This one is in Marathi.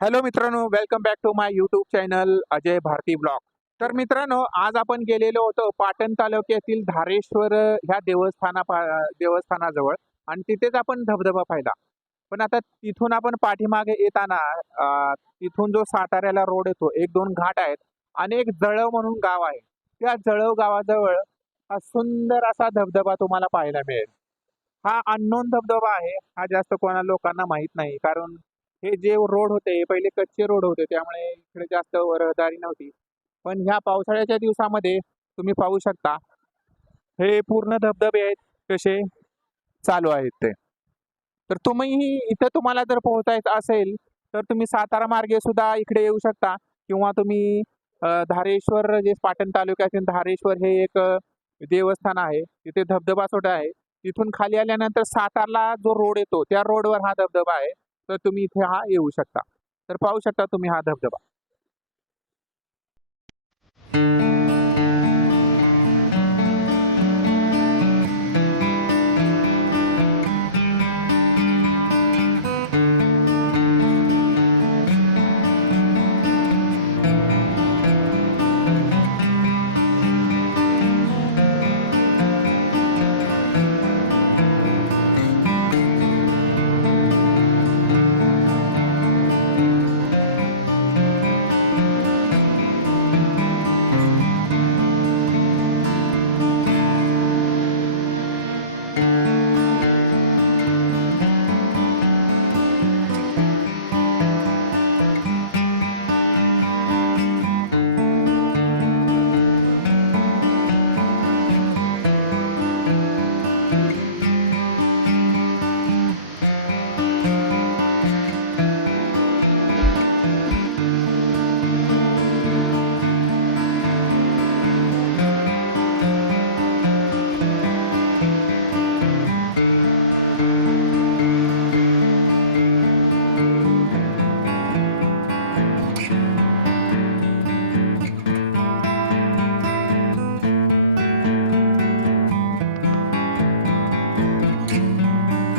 हॅलो मित्रांनो, welcome back to my YouTube channel Ajay Bharti blog. तर मित्रांनो, आज आपण गेलेलो होतो पाटण तालुक्यातील धारेश्वर ह्या देवस्थानाजवळ आणि तिथेच आपण धबधबा पाहिला. पण आता तिथून आपण पाठीमागे येताना तिथून जो साताऱ्याला रोड येतो, एक दोन घाट आहेत आणि एक जळव म्हणून गाव आहे. त्या जळव गावाजवळ हा सुंदर असा धबधबा तुम्हाला पाहायला मिळेल. हा अननोन धबधबा आहे. हा जास्त कोणा लोकांना माहित नाही, कारण हे जे रोड होते हे पहिले कच्चे रोड होते, त्यामुळे इकडे जास्त रहदारी नव्हती. पण ह्या पावसाळ्याच्या दिवसामध्ये तुम्ही पाहू शकता, हे पूर्ण धबधबे आहेत कसे चालू आहेत ते. तर तुम्हीही इथं तुम्हाला जर पोहोचायचं असेल तर तुम्ही सातारा मार्गे सुद्धा इकडे येऊ शकता, किंवा तुम्ही धारेश्वर, जे पाटण तालुक्यातील धारेश्वर हे एक देवस्थान आहे, तिथे धबधबा सुद्धा आहे. तिथून खाली आल्यानंतर सातारला जो रोड येतो त्या रोडवर हा धबधबा आहे. तर तुम्ही इथे हा येऊ शकता. तर पाहू शकता तुम्ही हा धबधबा.